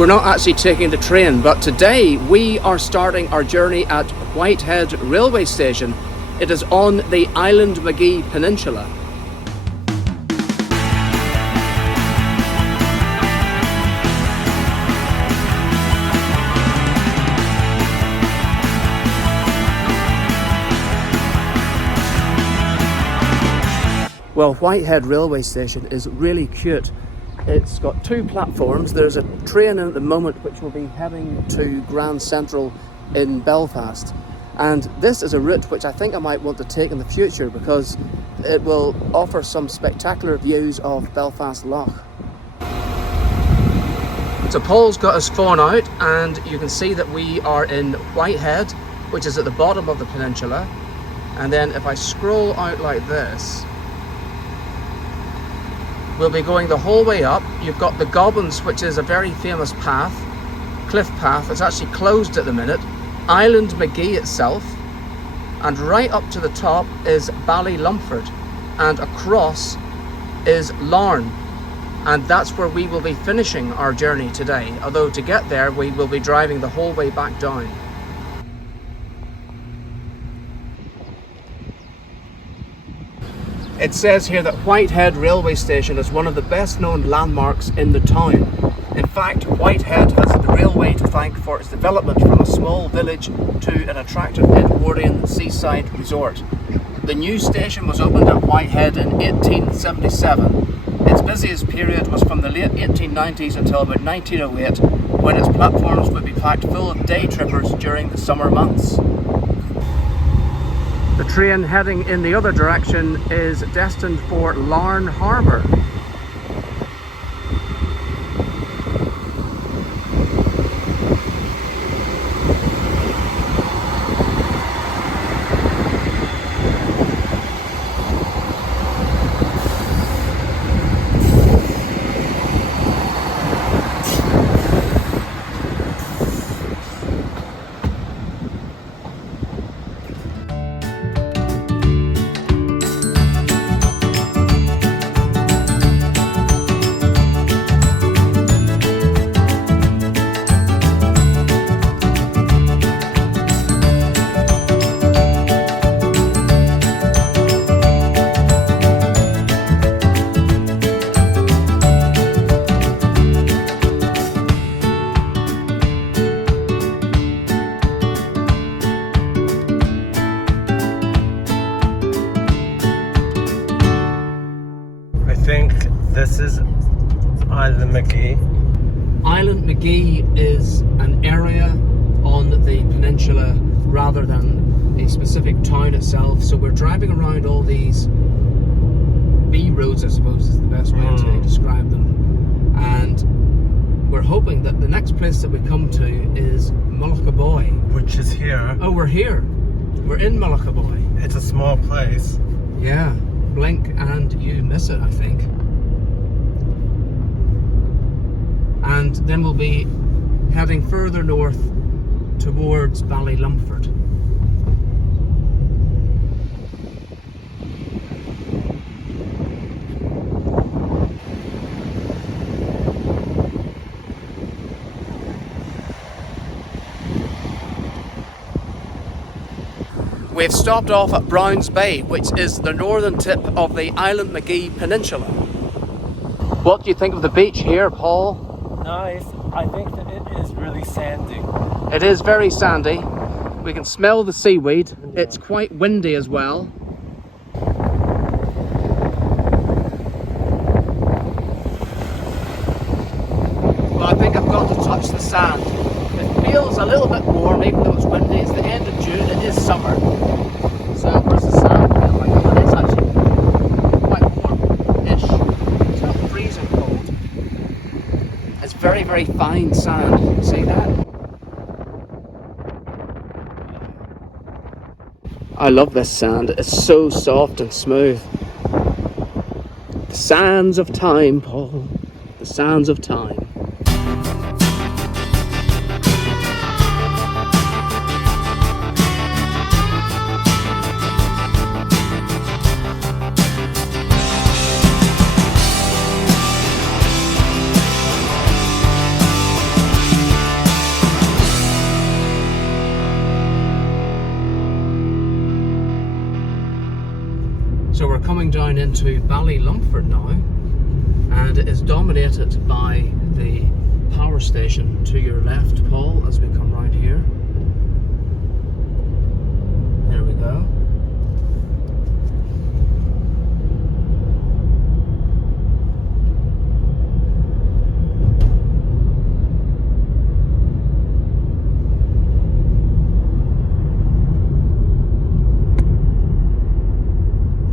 we're not actually taking the train, but today we are starting our journey at Whitehead railway station. It is on the Islandmagee Peninsula. Well, Whitehead railway station is really cute. It's got two platforms. There's a train at the moment which will be heading to Grand Central in Belfast. And this is a route which I think I might want to take in the future because it will offer some spectacular views of Belfast Lough. So Paul's got his phone out and you can see that we are in Whitehead, which is at the bottom of the peninsula. And then if I scroll out like this, we'll be going the whole way up. You've got the Gobbins, which is a very famous path, cliff path. It's actually closed at the minute. Islandmagee itself, and right up to the top is Ballylumford, and across is Larne, and that's where we will be finishing our journey today. Although to get there, we will be driving the whole way back down. It says here that Whitehead railway station is one of the best known landmarks in the town. In fact, Whitehead has the railway to thank for its development from a small village to an attractive Edwardian seaside resort. The new station was opened at Whitehead in 1877. Its busiest period was from the late 1890s until about 1908, when its platforms would be packed full of day trippers during the summer months. The train heading in the other direction is destined for Larne Harbour. This is Islandmagee. Islandmagee is an area on the peninsula rather than a specific town itself. So we're driving around all these B roads, I suppose is the best way to describe them. And we're hoping that the next place that we come to is Mullaghcaboy. Which is here. Oh, we're here. We're in Mullaghcaboy. It's a small place. Yeah. Blink and you miss it, I think. And then we'll be heading further north towards Ballylumford. We've stopped off at Browns Bay, which is the northern tip of the Islandmagee Peninsula. What do you think of the beach here, Paul? Nice. I think that it is really sandy. It is very sandy. We can smell the seaweed. It's quite windy as well. Well, I think I've got to touch the sand. It feels a little bit warm, even though it's windy. It's the end of June. It is summer. So where's the sand? Oh, it is actually quite warm-ish. It's not freezing cold. It's very, very fine sand. You can see that? I love this sand. It's so soft and smooth. The sands of time, Paul. The sands of time. So we're coming down into Ballylumford now, and it is dominated by the power station to your left, Paul, as we come round here. There we go.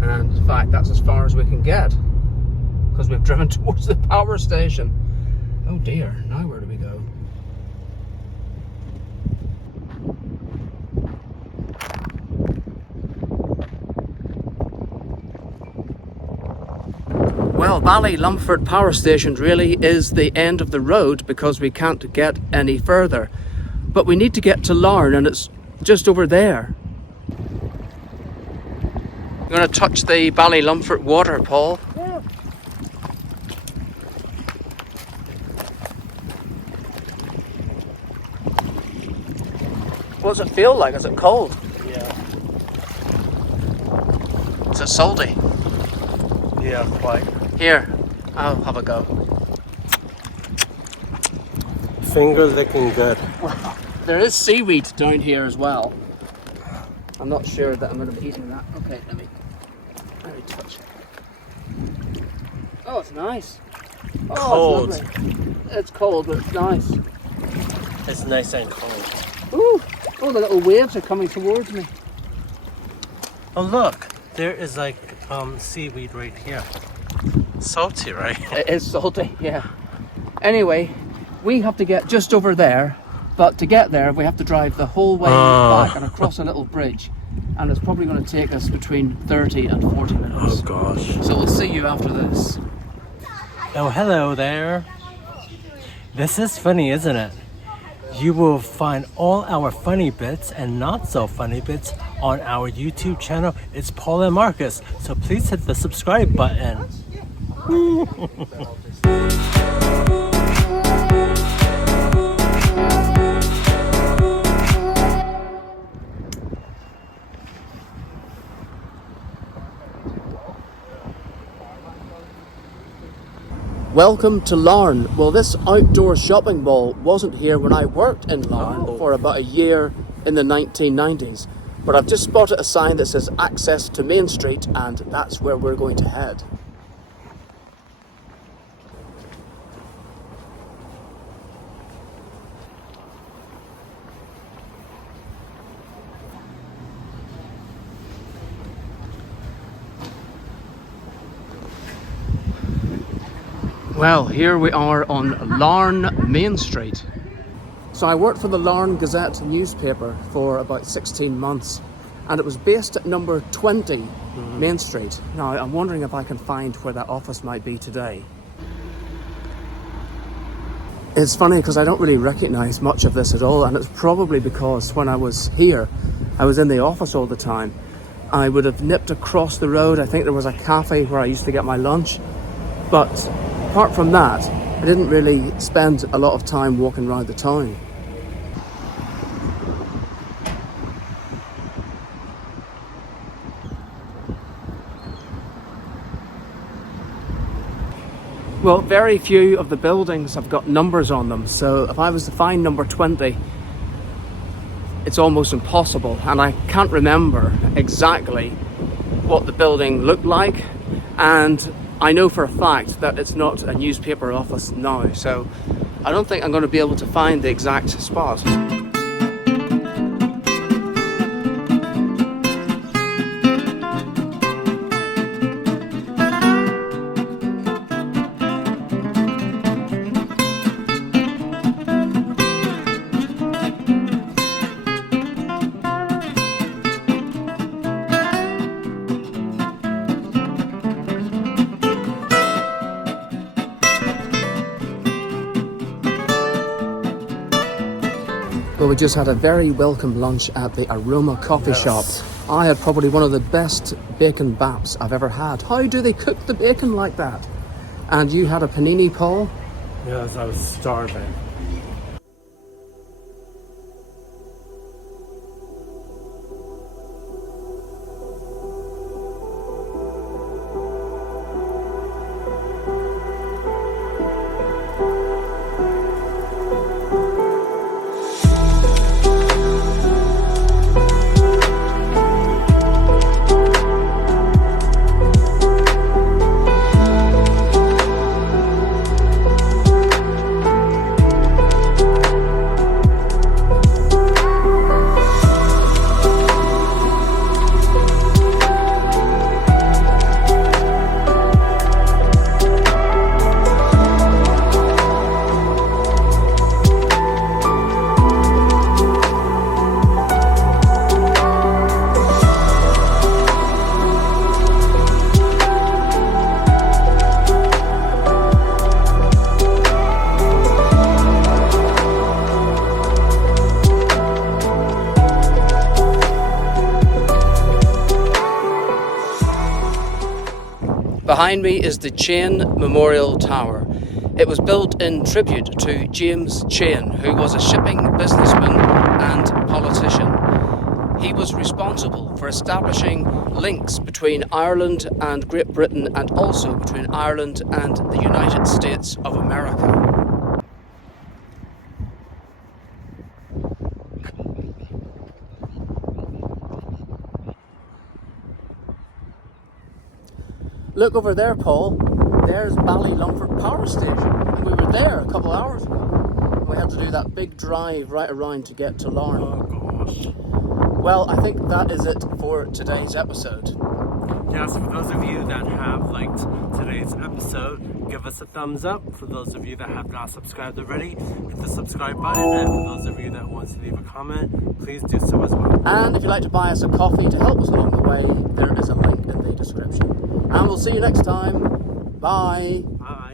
And in fact, that's as far as we can get, because we've driven towards the power station. Oh dear, now where do we go? Well, Ballylumford Power Station really is the end of the road because we can't get any further. But we need to get to Larne, and it's just over there. I'm going to touch the Ballylumford water, Paul. Yeah. What does it feel like? Is it cold? Yeah. Is it salty? Yeah, quite. Here, I'll have a go. Finger licking good. Well, there is seaweed down here as well. I'm not sure that I'm going to be eating that. Okay, let me touch it. Oh, it's nice. Oh, Cold. It's lovely. It's cold, but it's nice. It's nice and cold. Ooh, oh, the little waves are coming towards me. Oh look, there is like seaweed right here. Salty, right? It is salty, yeah. Anyway, we have to get just over there, but to get there we have to drive the whole way back and across a little bridge, and it's probably going to take us between 30 and 40 minutes. Oh gosh. So we'll see you after this. Oh, hello there. This is funny, isn't it? You will find all our funny bits and not so funny bits on our YouTube channel. It's Paul and Marcus, so please hit the subscribe button. Welcome to Larne. Well, this outdoor shopping mall wasn't here when I worked in Larne for about a year in the 1990s. But I've just spotted a sign that says access to Main Street, and that's where we're going to head. Well, here we are on Larne Main Street. So I worked for the Larne Gazette newspaper for about 16 months, and it was based at number 20 Main Street. Now I'm wondering if I can find where that office might be today. It's funny because I don't really recognise much of this at all, and it's probably because when I was here, I was in the office all the time. I would have nipped across the road. I think there was a cafe where I used to get my lunch, but apart from that, I didn't really spend a lot of time walking around the town. Well, very few of the buildings have got numbers on them, so if I was to find number 20, it's almost impossible, and I can't remember exactly what the building looked like, and I know for a fact that it's not a newspaper office now, so I don't think I'm going to be able to find the exact spot. Well, we just had a very welcome lunch at the Aroma Coffee Shop. I had probably one of the best bacon baps I've ever had. How do they cook the bacon like that? And you had a panini, Paul? Yes, I was starving. Behind me is the Chain Memorial Tower. It was built in tribute to James Chain, who was a shipping businessman and politician. He was responsible for establishing links between Ireland and Great Britain, and also between Ireland and the United States of America. Look over there, Paul. There's Ballylumford Power Station. And we were there a couple of hours ago. We had to do that big drive right around to get to Larne. Oh gosh. Well, I think that is it for today's episode. Yes, for those of you that have liked today's episode, give us a thumbs up. For those of you that have not subscribed already, hit the subscribe button. And for those of you that want to leave a comment, please do so as well. And if you'd like to buy us a coffee to help us along the way, there is a link in the description. And we'll see you next time. Bye. Bye.